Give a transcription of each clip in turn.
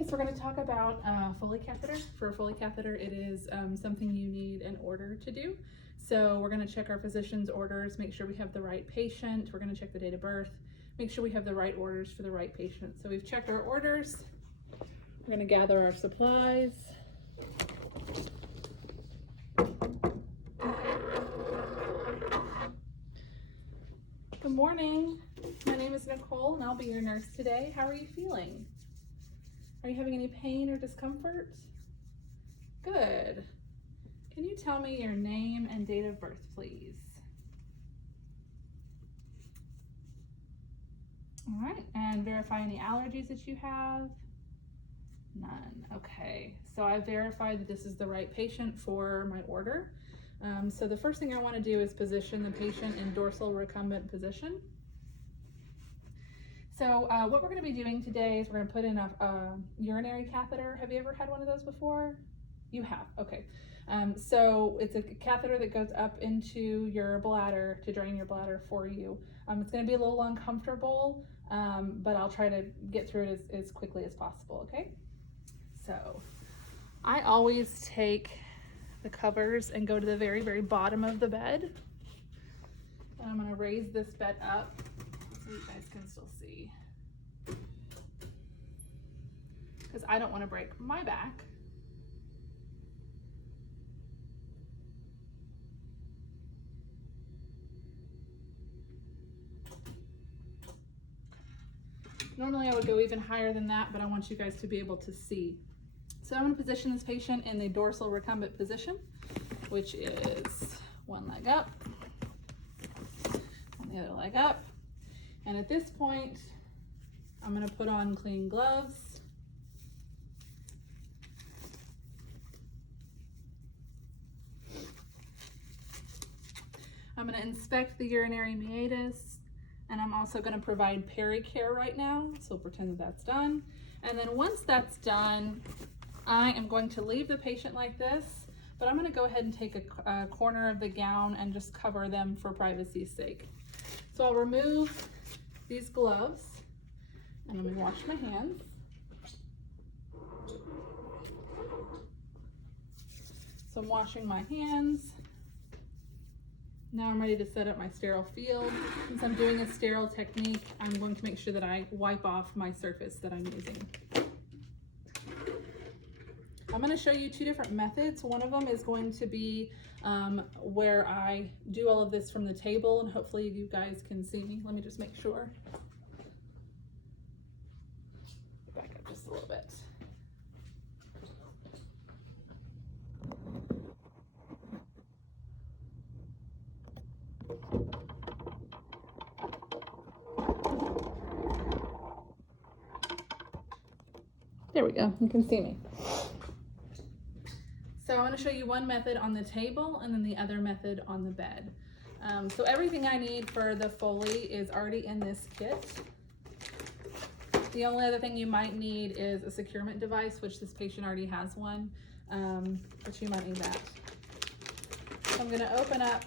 Okay, so we're going to talk about Foley catheter. For a Foley catheter, it is something you need in order to do. So we're going to check our physician's orders, make sure we have the right patient. We're going to check the date of birth, make sure we have the right orders for the right patient. So we've checked our orders. We're going to gather our supplies. Good morning. My name is Nicole and I'll be your nurse today. How are you feeling? Are you having any pain or discomfort? Good. Can you tell me your name and date of birth, please? All right, and verify any allergies that you have. None. Okay, so I verified that this is the right patient for my order. So the first thing I want to do is position the patient in dorsal recumbent position. So what we're going to be doing today is we're going to put in a urinary catheter. Have you ever had one of those before? You have, okay. So it's a catheter that goes up into your bladder to drain your bladder for you. It's going to be a little uncomfortable, but I'll try to get through it as quickly as possible, okay? So I always take the covers and go to the very, very bottom of the bed. And I'm going to raise this bed up so you guys can still see. Because I don't want to break my back. Normally I would go even higher than that, but I want you guys to be able to see. So I'm going to position this patient in the dorsal recumbent position, which is one leg up, and the other leg up. And at this point, I'm going to put on clean gloves. I'm going to inspect the urinary meatus, and I'm also going to provide pericare right now, so pretend that that's done. And then once that's done, I am going to leave the patient like this, but I'm going to go ahead and take a corner of the gown and just cover them for privacy's sake. So I'll remove these gloves, and let me wash my hands. So I'm washing my hands. Now I'm ready to set up my sterile field. Since I'm doing a sterile technique, I'm going to make sure that I wipe off my surface that I'm using. I'm going to show you two different methods. One of them is going to be where I do all of this from the table, and hopefully you guys can see me. Let me just make sure. Back up just a little bit. There we go, you can see me. So I'm going to show you one method on the table and then the other method on the bed. So everything I need for the Foley is already in this kit. The only other thing you might need is a securement device, which this patient already has one, but you might need that. So I'm going to open up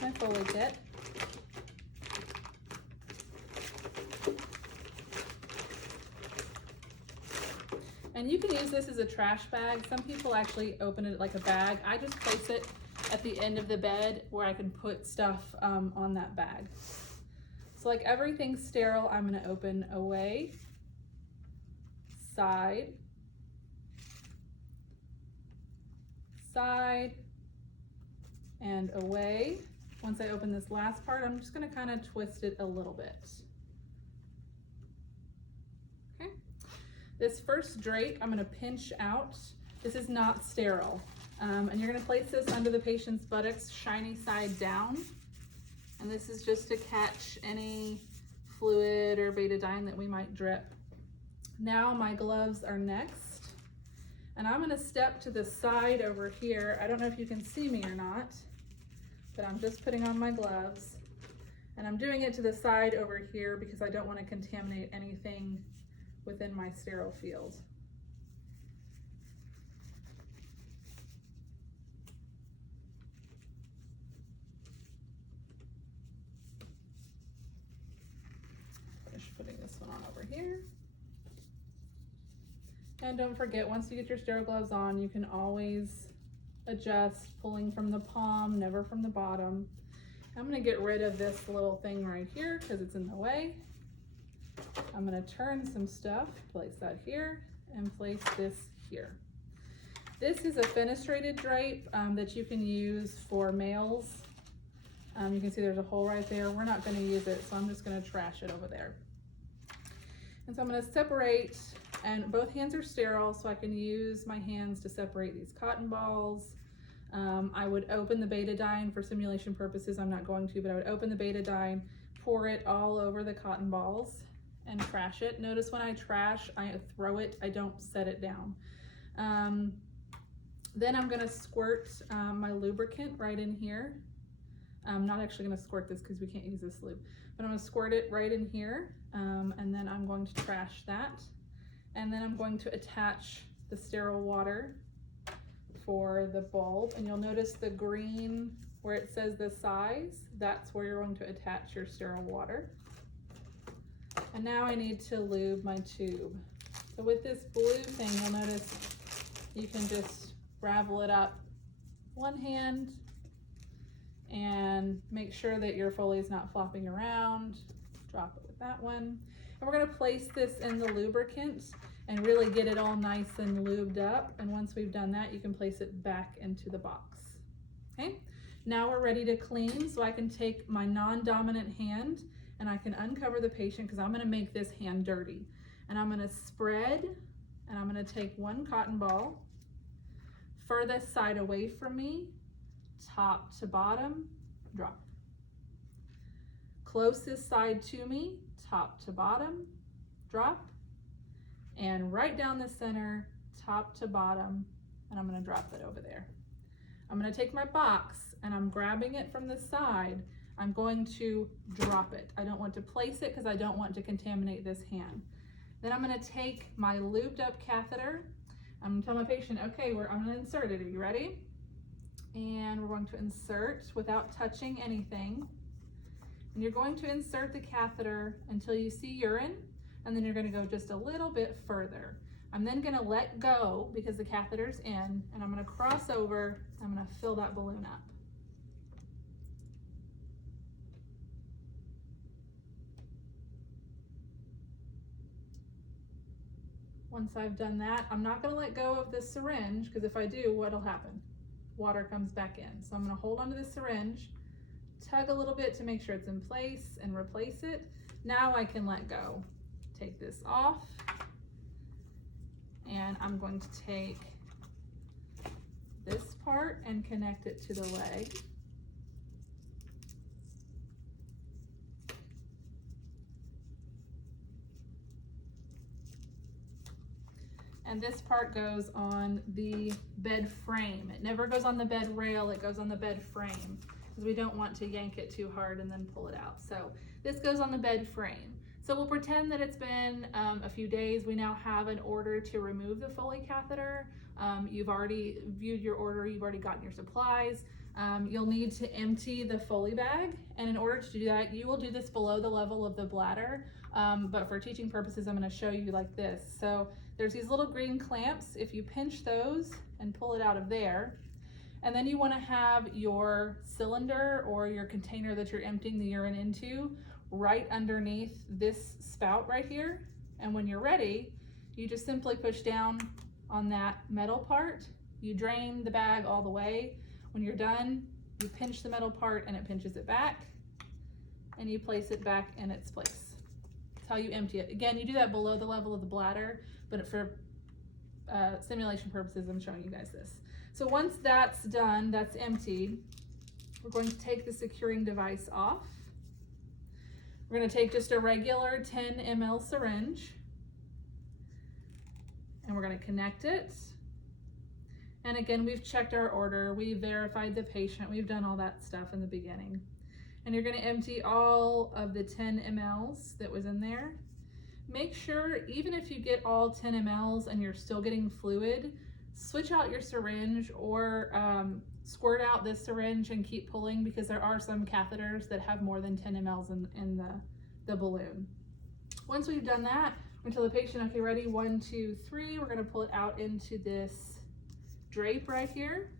my Foley kit. And you can use this as a trash bag. Some people actually open it like a bag. I just place it at the end of the bed where I can put stuff on that bag. So like everything's sterile, I'm going to open away, side, side, and away. Once I open this last part, I'm just going to kind of twist it a little bit. This first drape, I'm going to pinch out. This is not sterile. And you're going to place this under the patient's buttocks, shiny side down. And this is just to catch any fluid or betadine that we might drip. Now my gloves are next. And I'm going to step to the side over here. I don't know if you can see me or not, but I'm just putting on my gloves. And I'm doing it to the side over here because I don't want to contaminate anything within my sterile field. Finish putting this one on over here. And don't forget, once you get your sterile gloves on, you can always adjust, pulling from the palm, never from the bottom. I'm gonna get rid of this little thing right here because it's in the way. I'm gonna turn some stuff, place that here, and place this here. This is a fenestrated drape that you can use for males. You can see there's a hole right there. We're not gonna use it, so I'm just gonna trash it over there. And so I'm gonna separate, and both hands are sterile, so I can use my hands to separate these cotton balls. I would open the betadine for simulation purposes. I'm not going to, but I would open the betadine, pour it all over the cotton balls, and trash it. Notice when I trash, I throw it, I don't set it down. Then I'm gonna squirt my lubricant right in here. I'm not actually gonna squirt this because we can't use this lube, but I'm gonna squirt it right in here, and then I'm going to trash that. And then I'm going to attach the sterile water for the bulb, and you'll notice the green where it says the size, that's where you're going to attach your sterile water. And now I need to lube my tube. So with this blue thing, you'll notice you can just ravel it up one hand and make sure that your Foley is not flopping around. Drop it with that one. And we're gonna place this in the lubricant and really get it all nice and lubed up. And once we've done that, you can place it back into the box. Okay, now we're ready to clean. So I can take my non-dominant hand and I can uncover the patient because I'm gonna make this hand dirty. And I'm gonna spread, and I'm gonna take one cotton ball, furthest side away from me, top to bottom, drop. Closest side to me, top to bottom, drop. And right down the center, top to bottom, and I'm gonna drop that over there. I'm gonna take my box and I'm grabbing it from the side. I'm going to drop it. I don't want to place it because I don't want to contaminate this hand. Then I'm gonna take my lubed up catheter. I'm gonna tell my patient, okay, I'm gonna insert it. Are you ready? And we're going to insert without touching anything. And you're going to insert the catheter until you see urine, and then you're gonna go just a little bit further. I'm then gonna let go because the catheter's in, and I'm gonna cross over, I'm gonna fill that balloon up. Once I've done that, I'm not gonna let go of the syringe because if I do, what'll happen? Water comes back in. So I'm gonna hold onto the syringe, tug a little bit to make sure it's in place and replace it. Now I can let go. Take this off, and I'm going to take this part and connect it to the leg. And this part goes on the bed frame. It never goes on the bed rail, it goes on the bed frame because we don't want to yank it too hard and then pull it out. So this goes on the bed frame. So we'll pretend that it's been a few days. We now have an order to remove the Foley catheter. You've already viewed your order, you've already gotten your supplies. You'll need to empty the Foley bag, and in order to do that, you will do this below the level of the bladder, but for teaching purposes, I'm gonna show you like this. So there's these little green clamps. If you pinch those and pull it out of there, and then you wanna have your cylinder or your container that you're emptying the urine into right underneath this spout right here. And when you're ready, you just simply push down on that metal part. You drain the bag all the way. When you're done, you pinch the metal part and it pinches it back, and you place it back in its place. That's how you empty it. Again, you do that below the level of the bladder, but for simulation purposes, I'm showing you guys this. So once that's done, that's emptied, we're going to take the securing device off. We're going to take just a regular 10 ml syringe, and we're going to connect it. And again, we've checked our order, we verified the patient, we've done all that stuff in the beginning. And you're going to empty all of the 10 mLs that was in there. Make sure, even if you get all 10 mLs and you're still getting fluid, switch out your syringe or squirt out this syringe and keep pulling, because there are some catheters that have more than 10 mLs in the balloon. Once we've done that, until the patient, okay, ready, 1, 2, 3. We're gonna pull it out into this drape right here.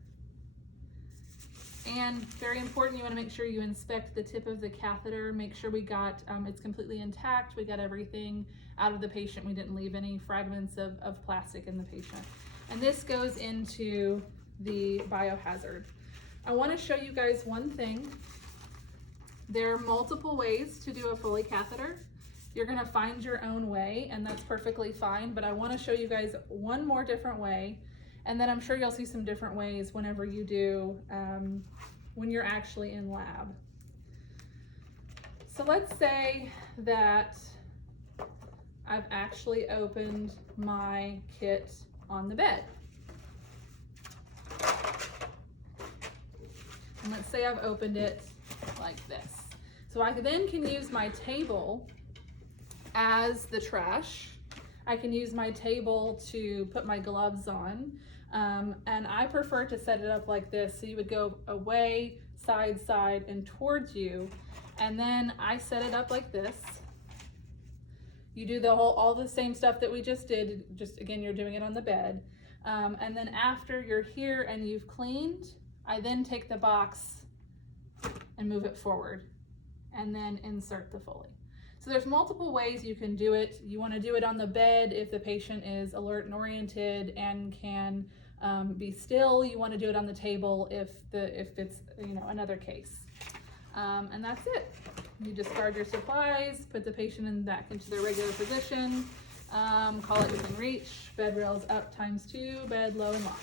And very important, you wanna make sure you inspect the tip of the catheter, make sure we got, it's completely intact, we got everything out of the patient, we didn't leave any fragments of plastic in the patient. And this goes into the biohazard. I wanna show you guys one thing. There are multiple ways to do a Foley catheter. You're gonna find your own way, and that's perfectly fine, but I wanna show you guys one more different way, and then I'm sure you'll see some different ways whenever you do, when you're actually in lab. So let's say that I've actually opened my kit on the bed. And let's say I've opened it like this. So I then can use my table as the trash. I can use my table to put my gloves on. And I prefer to set it up like this. So you would go away, side, side, and towards you. And then I set it up like this. You do all the same stuff that we just did, just again, you're doing it on the bed. And then after you're here and you've cleaned, I then take the box and move it forward and then insert the Foley. So there's multiple ways you can do it. You want to do it on the bed if the patient is alert and oriented and can be still. You want to do it on the table if it's another case. And that's it. You discard your supplies, put the patient back into their regular position, call it within reach, bed rails up ×2, bed low and locked.